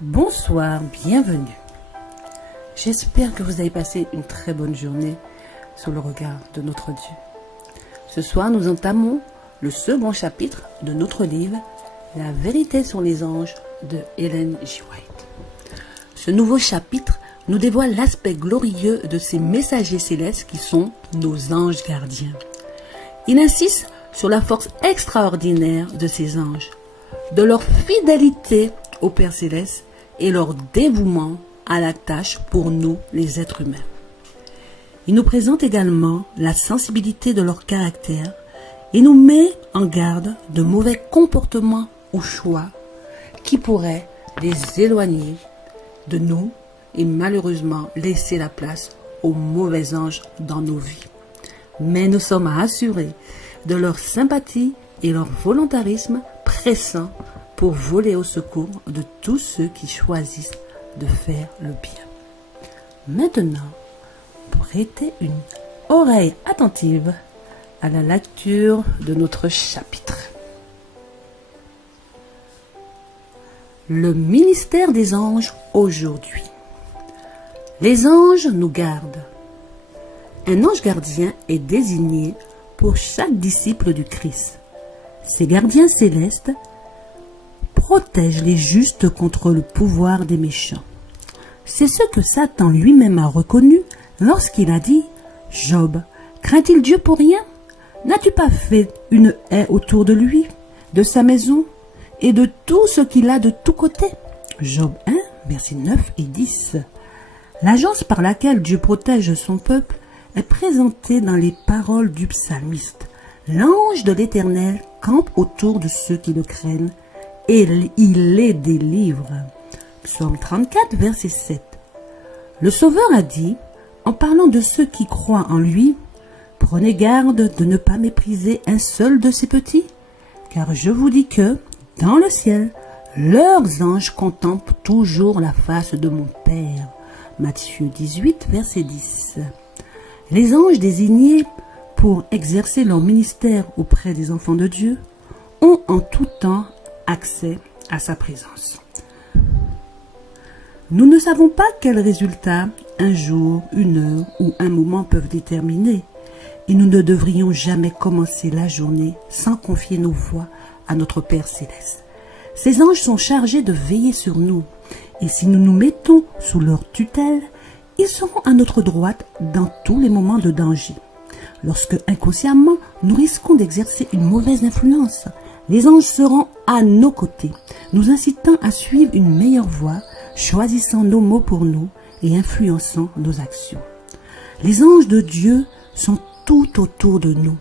Bonsoir, bienvenue. J'espère que vous avez passé une très bonne journée sous le regard de notre Dieu. Ce soir, nous entamons le second chapitre de notre livre, La vérité sur les anges de Ellen G. White. Ce nouveau chapitre nous dévoile l'aspect glorieux de ces messagers célestes qui sont nos anges gardiens. Il insiste sur la force extraordinaire de ces anges, de leur fidélité au Père Céleste et leur dévouement à la tâche pour nous, les êtres humains. Il nous présente également la sensibilité de leur caractère et nous met en garde de mauvais comportements ou choix qui pourraient les éloigner de nous et malheureusement laisser la place aux mauvais anges dans nos vies. Mais nous sommes rassurés de leur sympathie et leur volontarisme pressant pour voler au secours de tous ceux qui choisissent de faire le bien. Maintenant, prêtez une oreille attentive à la lecture de notre chapitre. Le ministère des anges aujourd'hui. Les anges nous gardent. Un ange gardien est désigné pour chaque disciple du Christ. Ces gardiens célestes protègent les justes contre le pouvoir des méchants. C'est ce que Satan lui-même a reconnu lorsqu'il a dit « Job, craint-il Dieu pour rien? N'as-tu pas fait une haie autour de lui, de sa maison et de tout ce qu'il a de tous côtés ?» Job 1, versets 9 et 10. L'agence par laquelle Dieu protège son peuple est présentée dans les paroles du psalmiste. L'ange de l'Éternel campe autour de ceux qui le craignent et il les délivre. Psaume 34, verset 7. Le Sauveur a dit, en parlant de ceux qui croient en lui, « Prenez garde de ne pas mépriser un seul de ces petits, car je vous dis que, dans le ciel, leurs anges contemplent toujours la face de mon Père. » Matthieu 18, verset 10. Les anges désignés pour exercer leur ministère auprès des enfants de Dieu ont en tout temps accès à sa présence. Nous ne savons pas quel résultat un jour, une heure ou un moment peuvent déterminer et nous ne devrions jamais commencer la journée sans confier nos voies à notre Père Céleste. Ces anges sont chargés de veiller sur nous et si nous nous mettons sous leur tutelle, ils seront à notre droite dans tous les moments de danger. Lorsque inconsciemment nous risquons d'exercer une mauvaise influence, les anges seront à nos côtés, nous incitant à suivre une meilleure voie, choisissant nos mots pour nous et influençant nos actions. Les anges de Dieu sont tout autour de nous.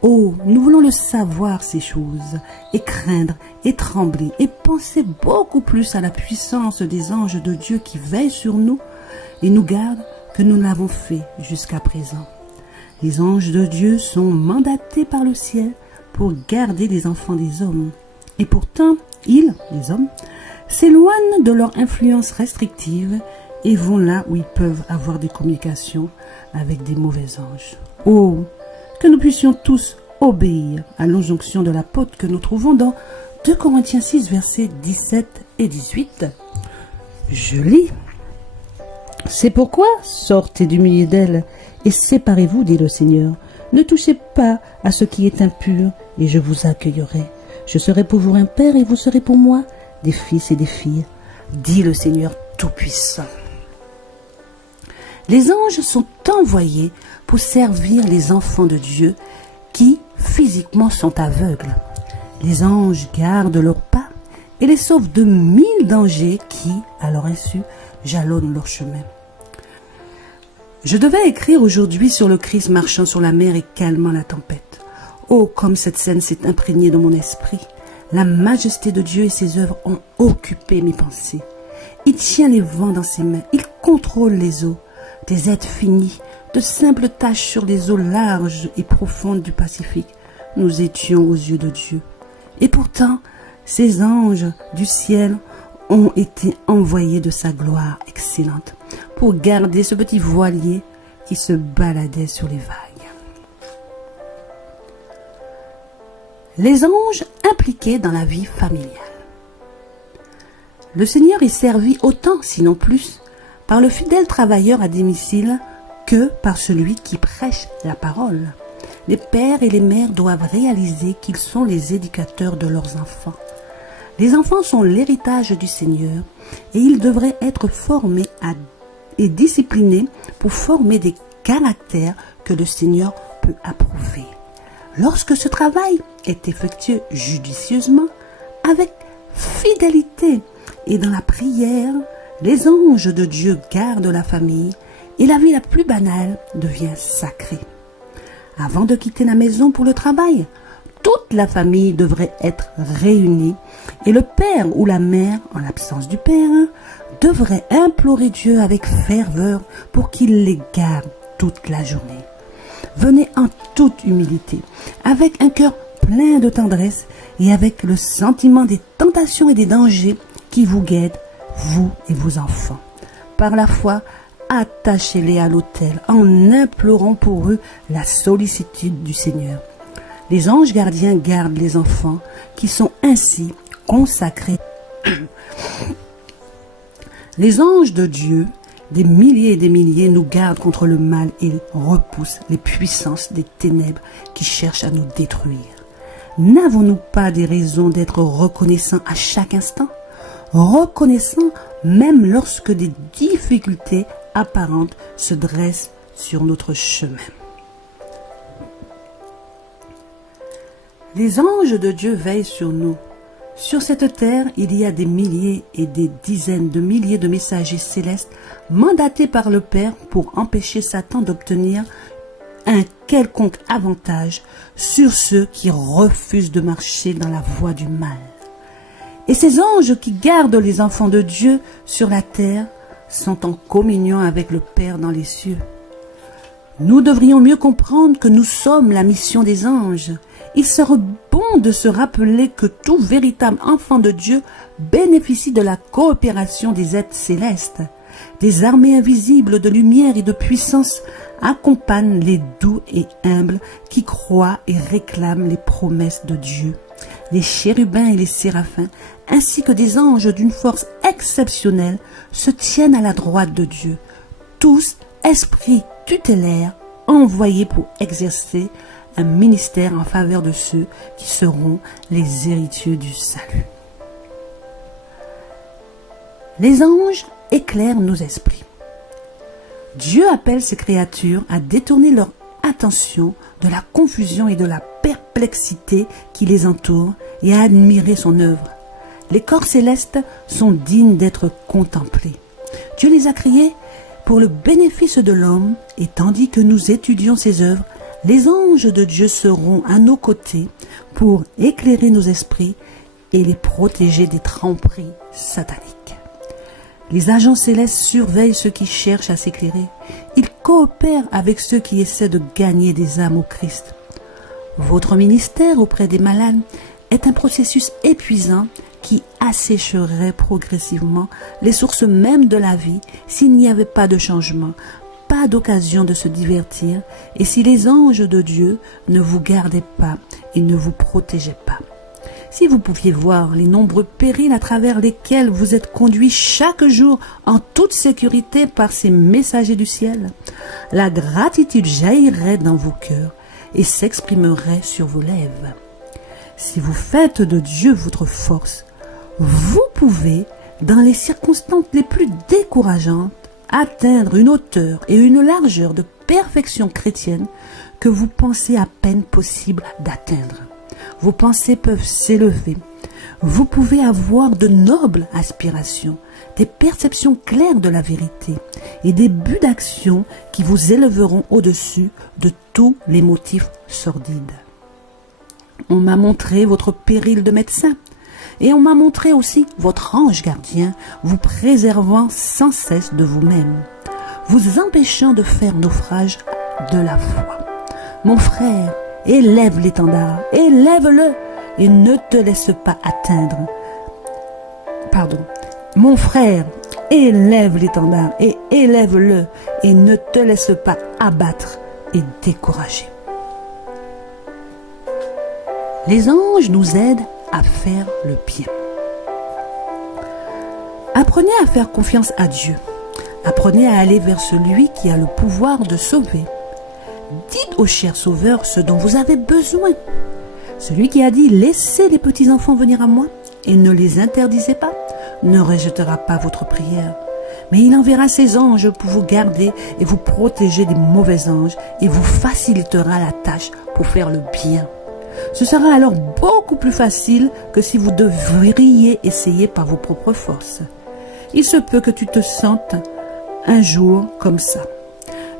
Oh, nous voulons le savoir ces choses, et craindre, et trembler, et penser beaucoup plus à la puissance des anges de Dieu qui veillent sur nous et nous gardent que nous l'avons fait jusqu'à présent. Les anges de Dieu sont mandatés par le ciel pour garder les enfants des hommes. Et pourtant, ils, les hommes, s'éloignent de leur influence restrictive et vont là où ils peuvent avoir des communications avec des mauvais anges. Oh, que nous puissions tous obéir à l'injonction de l'apôtre que nous trouvons dans 2 Corinthiens 6, versets 17 et 18. Je lis. « C'est pourquoi sortez du milieu d'elle et séparez-vous, dit le Seigneur. Ne touchez pas à ce qui est impur, et je vous accueillerai. Je serai pour vous un père, et vous serez pour moi des fils et des filles, dit le Seigneur Tout-Puissant. » Les anges sont envoyés pour servir les enfants de Dieu qui, physiquement, sont aveugles. Les anges gardent leurs pas et les sauvent de 1000 dangers qui, à leur insu, jalonnent leur chemin. Je devais écrire aujourd'hui sur le Christ marchant sur la mer et calmant la tempête. Oh, comme cette scène s'est imprégnée dans mon esprit. La majesté de Dieu et ses œuvres ont occupé mes pensées. Il tient les vents dans ses mains, il contrôle les eaux. Des êtres finis, de simples taches sur les eaux larges et profondes du Pacifique. Nous étions aux yeux de Dieu. Et pourtant, ces anges du ciel ont été envoyés de sa gloire excellente pour garder ce petit voilier qui se baladait sur les vagues. Les anges impliqués dans la vie familiale. Le Seigneur est servi autant, sinon plus, par le fidèle travailleur à domicile que par celui qui prêche la parole. Les pères et les mères doivent réaliser qu'ils sont les éducateurs de leurs enfants. Les enfants sont l'héritage du Seigneur et ils devraient être formés et disciplinés pour former des caractères que le Seigneur peut approuver. Lorsque ce travail est effectué judicieusement, avec fidélité et dans la prière, les anges de Dieu gardent la famille et la vie la plus banale devient sacrée. Avant de quitter la maison pour le travail, toute la famille devrait être réunie et le père ou la mère, en l'absence du père, devrait implorer Dieu avec ferveur pour qu'il les garde toute la journée. Venez en toute humilité, avec un cœur plein de tendresse et avec le sentiment des tentations et des dangers qui vous guettent, vous et vos enfants. Par la foi, attachez-les à l'autel en implorant pour eux la sollicitude du Seigneur. Les anges gardiens gardent les enfants qui sont ainsi consacrés. Les anges de Dieu, des milliers et des milliers, nous gardent contre le mal et repoussent les puissances des ténèbres qui cherchent à nous détruire. N'avons-nous pas des raisons d'être reconnaissants à chaque instant? Reconnaissants même lorsque des difficultés apparentes se dressent sur notre chemin. Les anges de Dieu veillent sur nous. Sur cette terre, il y a des milliers et des dizaines de milliers de messagers célestes mandatés par le Père pour empêcher Satan d'obtenir un quelconque avantage sur ceux qui refusent de marcher dans la voie du mal. Et ces anges qui gardent les enfants de Dieu sur la terre sont en communion avec le Père dans les cieux. Nous devrions mieux comprendre que nous sommes la mission des anges. Il serait bon de se rappeler que tout véritable enfant de Dieu bénéficie de la coopération des êtres célestes. Des armées invisibles de lumière et de puissance accompagnent les doux et humbles qui croient et réclament les promesses de Dieu. Les chérubins et les séraphins, ainsi que des anges d'une force exceptionnelle, se tiennent à la droite de Dieu, tous esprits tutélaires envoyés pour exercer un ministère en faveur de ceux qui seront les héritiers du salut. Les anges éclairent nos esprits. Dieu appelle ses créatures à détourner leur attention de la confusion et de la perplexité qui les entoure et à admirer son œuvre. Les corps célestes sont dignes d'être contemplés. Dieu les a créés pour le bénéfice de l'homme et tandis que nous étudions ses œuvres, les anges de Dieu seront à nos côtés pour éclairer nos esprits et les protéger des tromperies sataniques. Les agents célestes surveillent ceux qui cherchent à s'éclairer. Ils coopèrent avec ceux qui essaient de gagner des âmes au Christ. Votre ministère auprès des malades est un processus épuisant qui assécherait progressivement les sources mêmes de la vie s'il n'y avait pas de changement, pas d'occasion de se divertir et si les anges de Dieu ne vous gardaient pas et ne vous protégeaient pas. Si vous pouviez voir les nombreux périls à travers lesquels vous êtes conduits chaque jour en toute sécurité par ces messagers du ciel, la gratitude jaillirait dans vos cœurs et s'exprimerait sur vos lèvres. Si vous faites de Dieu votre force, vous pouvez, dans les circonstances les plus décourageantes, atteindre une hauteur et une largeur de perfection chrétienne que vous pensez à peine possible d'atteindre. Vos pensées peuvent s'élever. Vous pouvez avoir de nobles aspirations, des perceptions claires de la vérité et des buts d'action qui vous élèveront au-dessus de tous les motifs sordides. On m'a montré votre péril de médecin et on m'a montré aussi votre ange gardien vous préservant sans cesse de vous-même, vous empêchant de faire naufrage de la foi. Mon frère, élève l'étendard, élève-le et ne te laisse pas atteindre. Mon frère, élève l'étendard et élève-le et ne te laisse pas abattre et décourager. Les anges nous aident à faire le bien. Apprenez à faire confiance à Dieu. Apprenez à aller vers celui qui a le pouvoir de sauver. Dites au cher Sauveur ce dont vous avez besoin. Celui qui a dit « Laissez les petits-enfants venir à moi et ne les interdisez pas » ne rejettera pas votre prière. Mais il enverra ses anges pour vous garder et vous protéger des mauvais anges et vous facilitera la tâche pour faire le bien. Ce sera alors beaucoup plus facile que si vous devriez essayer par vos propres forces. Il se peut que tu te sentes un jour comme ça.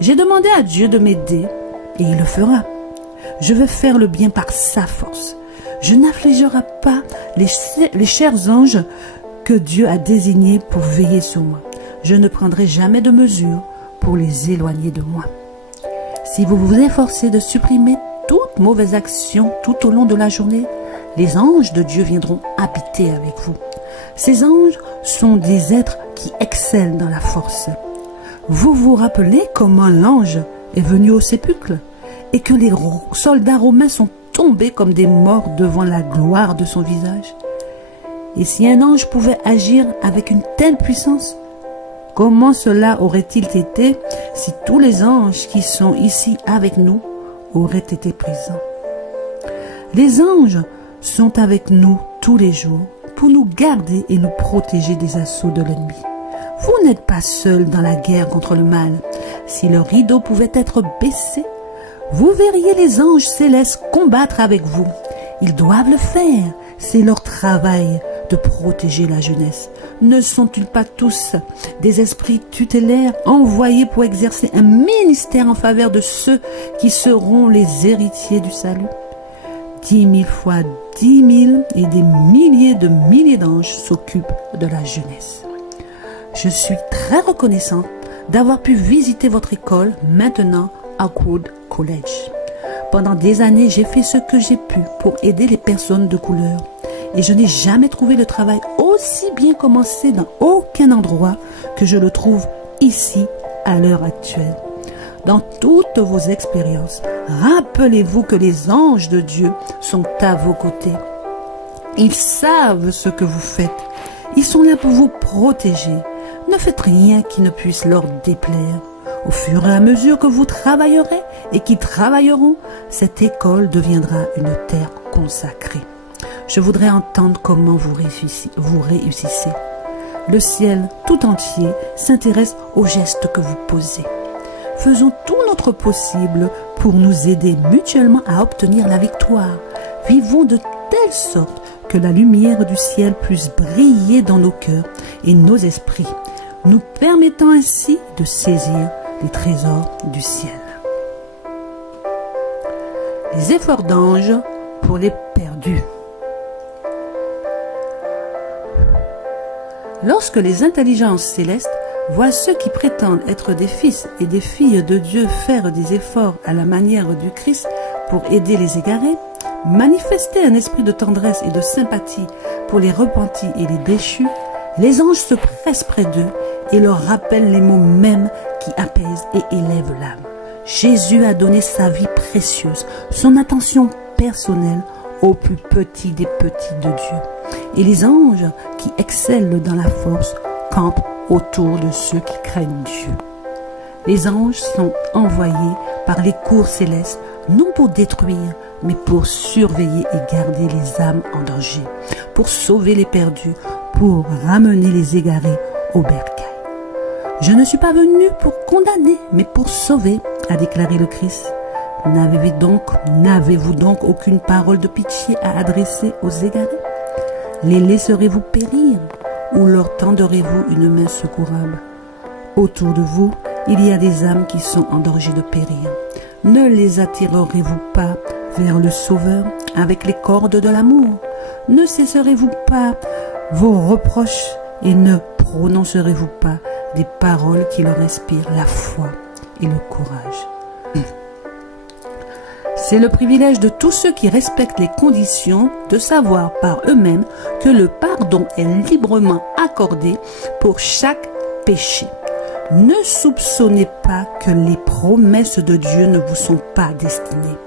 J'ai demandé à Dieu de m'aider et il le fera. Je veux faire le bien par sa force. Je n'affligerai pas les chers anges que Dieu a désignés pour veiller sur moi. Je ne prendrai jamais de mesures pour les éloigner de moi. Si vous vous efforcez de supprimer toute mauvaise action tout au long de la journée, les anges de Dieu viendront habiter avec vous. Ces anges sont des êtres qui excellent dans la force. Vous vous rappelez comment l'ange est venu au sépulcre et que les soldats romains sont tombés comme des morts devant la gloire de son visage? Et si un ange pouvait agir avec une telle puissance, comment cela aurait-il été si tous les anges qui sont ici avec nous auraient été présents? Les anges sont avec nous tous les jours pour nous garder et nous protéger des assauts de l'ennemi. Vous n'êtes pas seul dans la guerre contre le mal. Si le rideau pouvait être baissé, vous verriez les anges célestes combattre avec vous. Ils doivent le faire. C'est leur travail de protéger la jeunesse. Ne sont-ils pas tous des esprits tutélaires envoyés pour exercer un ministère en faveur de ceux qui seront les héritiers du salut? 10 000 fois 10 000 et des milliers de milliers d'anges s'occupent de la jeunesse. Je suis très reconnaissante d'avoir pu visiter votre école, maintenant Oakwood College. Pendant des années, j'ai fait ce que j'ai pu pour aider les personnes de couleur. Et je n'ai jamais trouvé le travail aussi bien commencé dans aucun endroit que je le trouve ici à l'heure actuelle. Dans toutes vos expériences, rappelez-vous que les anges de Dieu sont à vos côtés. Ils savent ce que vous faites. Ils sont là pour vous protéger. Ne faites rien qui ne puisse leur déplaire. Au fur et à mesure que vous travaillerez et qu'ils travailleront, cette école deviendra une terre consacrée. Je voudrais entendre comment vous réussissez. Le ciel tout entier s'intéresse aux gestes que vous posez. Faisons tout notre possible pour nous aider mutuellement à obtenir la victoire. Vivons de telle sorte que la lumière du ciel puisse briller dans nos cœurs et nos esprits, nous permettant ainsi de saisir les trésors du ciel. Les efforts d'anges pour les perdus. Lorsque les intelligences célestes voient ceux qui prétendent être des fils et des filles de Dieu faire des efforts à la manière du Christ pour aider les égarés, manifester un esprit de tendresse et de sympathie pour les repentis et les déchus, les anges se pressent près d'eux et leur rappellent les mots mêmes qui apaisent et élèvent l'âme. Jésus a donné sa vie précieuse, son attention personnelle aux plus petits des petits de Dieu. Et les anges qui excellent dans la force campent autour de ceux qui craignent Dieu. Les anges sont envoyés par les cours célestes, non pour détruire, mais pour surveiller et garder les âmes en danger, pour sauver les perdus, pour ramener les égarés au bercail. Je ne suis pas venu pour condamner, mais pour sauver, a déclaré le Christ. N'avez-vous donc aucune parole de pitié à adresser aux égarés? Les laisserez-vous périr ou leur tendrez-vous une main secourable? Autour de vous, il y a des âmes qui sont en danger de périr. Ne les attirerez-vous pas vers le Sauveur avec les cordes de l'amour? Ne cesserez-vous pas vos reproches et ne prononcerez-vous pas des paroles qui leur inspirent la foi et le courage? C'est le privilège de tous ceux qui respectent les conditions de savoir par eux-mêmes que le pardon est librement accordé pour chaque péché. Ne soupçonnez pas que les promesses de Dieu ne vous sont pas destinées.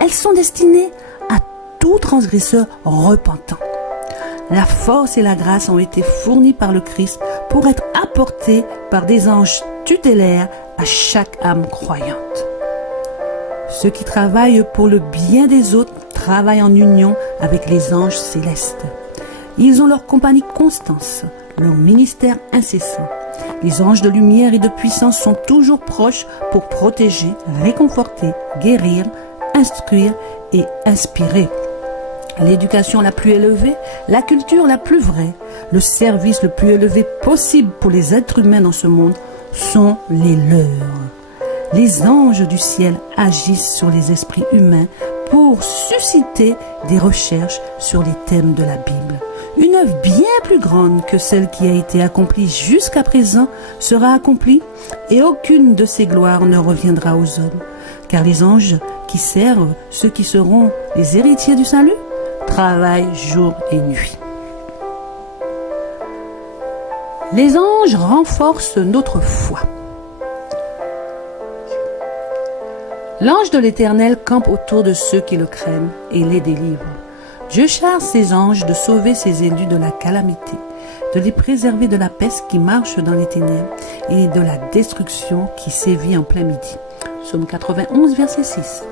Elles sont destinées à tout transgresseur repentant. la force et la grâce ont été fournies par le Christ pour être apportées par des anges tutélaires à chaque âme croyante. Ceux qui travaillent pour le bien des autres travaillent en union avec les anges célestes. Ils ont leur compagnie constance, leur ministère incessant. Les anges de lumière et de puissance sont toujours proches pour protéger, réconforter, guérir, instruire et inspirer. L'éducation la plus élevée, la culture la plus vraie, le service le plus élevé possible pour les êtres humains dans ce monde sont les leurs. Les anges du ciel agissent sur les esprits humains pour susciter des recherches sur les thèmes de la Bible. Une œuvre bien plus grande que celle qui a été accomplie jusqu'à présent sera accomplie et aucune de ces gloires ne reviendra aux hommes. Car les anges qui servent ceux qui seront les héritiers du salut travaillent jour et nuit. Les anges renforcent notre foi. L'ange de l'Éternel campe autour de ceux qui le craignent et les délivre. Dieu charge ses anges de sauver ses élus de la calamité, de les préserver de la peste qui marche dans les ténèbres et de la destruction qui sévit en plein midi. Psaume 91, verset 6.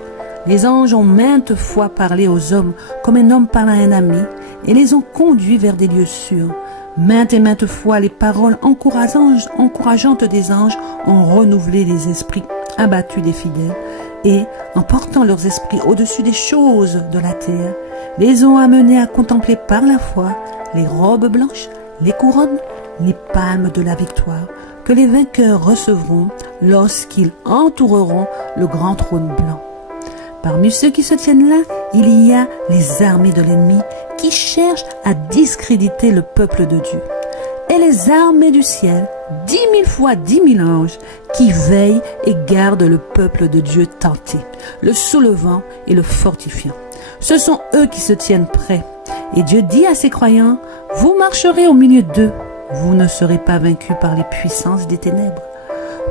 Les anges ont maintes fois parlé aux hommes comme un homme parle à un ami et les ont conduits vers des lieux sûrs. Maintes et maintes fois, les paroles encourageantes des anges ont renouvelé les esprits abattus des fidèles et, en portant leurs esprits au-dessus des choses de la terre, les ont amenés à contempler par la foi les robes blanches, les couronnes, les palmes de la victoire que les vainqueurs recevront lorsqu'ils entoureront le grand trône blanc. Parmi ceux qui se tiennent là, il y a les armées de l'ennemi qui cherchent à discréditer le peuple de Dieu. Et les armées du ciel, 10 000 fois 10 000 anges, qui veillent et gardent le peuple de Dieu tenté, le soulevant et le fortifiant. Ce sont eux qui se tiennent prêts. Et Dieu dit à ses croyants, vous marcherez au milieu d'eux. Vous ne serez pas vaincus par les puissances des ténèbres.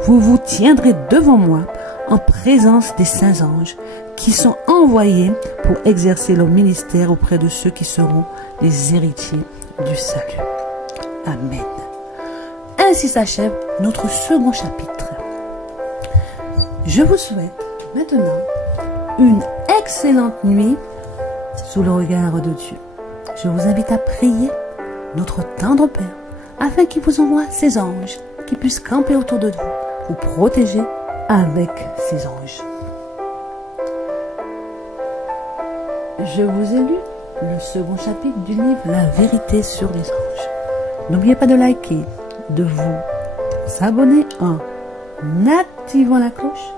Vous vous tiendrez devant moi en présence des saints anges qui sont envoyés pour exercer leur ministère auprès de ceux qui seront les héritiers du salut. Amen. Ainsi s'achève notre second chapitre. Je vous souhaite maintenant une excellente nuit sous le regard de Dieu. Je vous invite à prier notre tendre Père afin qu'il vous envoie ses anges qui puissent camper autour de vous, vous protéger avec ses anges. Je vous ai lu le second chapitre du livre La vérité sur les anges. N'oubliez pas de liker, de vous abonner en activant la cloche